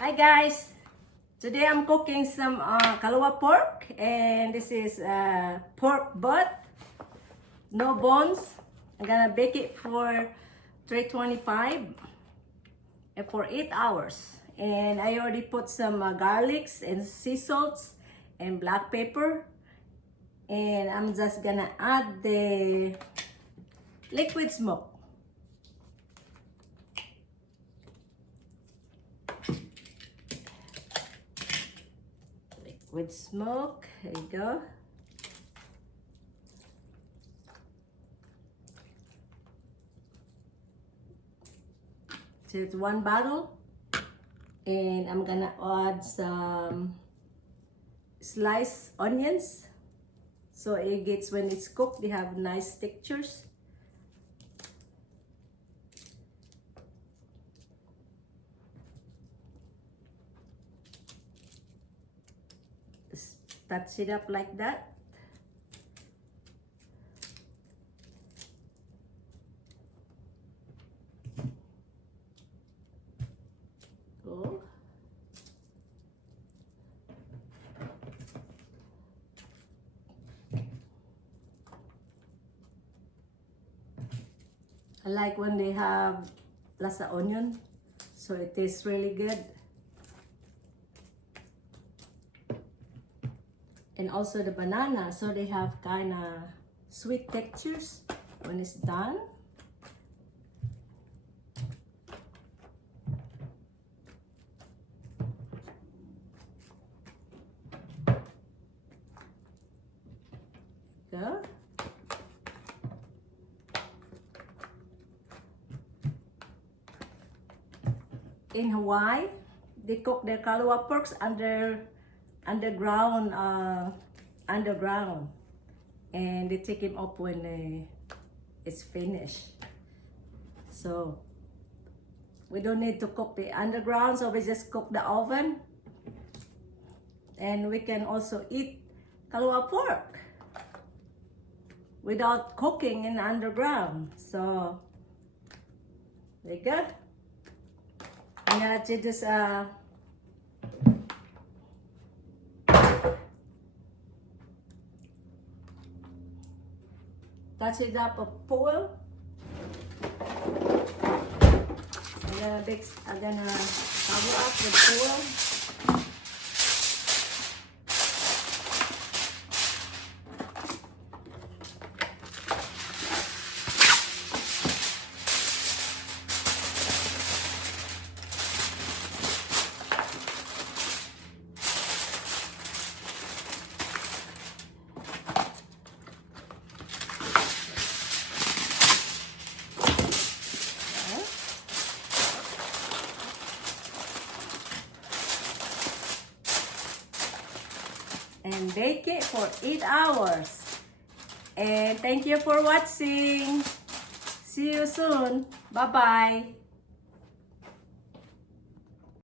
Hi guys! Today I'm cooking some Kaloa pork, and this is pork butt, no bones. I'm gonna bake it for 325 and for 8 hours. And I already put some garlics and sea salts and black pepper. And I'm just gonna add the liquid smoke. With smoke, there you go. So it's one bottle, and I'm gonna add some sliced onions, so it gets, when it's cooked, they have nice textures. Touch it up like that. Go. I like when they have lots of onion, so it tastes really good. And also the banana, so they have kind of sweet textures when it's done. Go. In Hawaii, they cook their Kaloa porks underground, and they take him up when it's finished. So we don't need to cook the underground, so we just cook the oven, and we can also eat Kaloa pork without cooking in the underground. So there you go. I'm gonna just touch it up of foil. I'm gonna cover up with foil. And bake it for 8 hours. And thank you for watching. See you soon. Bye-bye.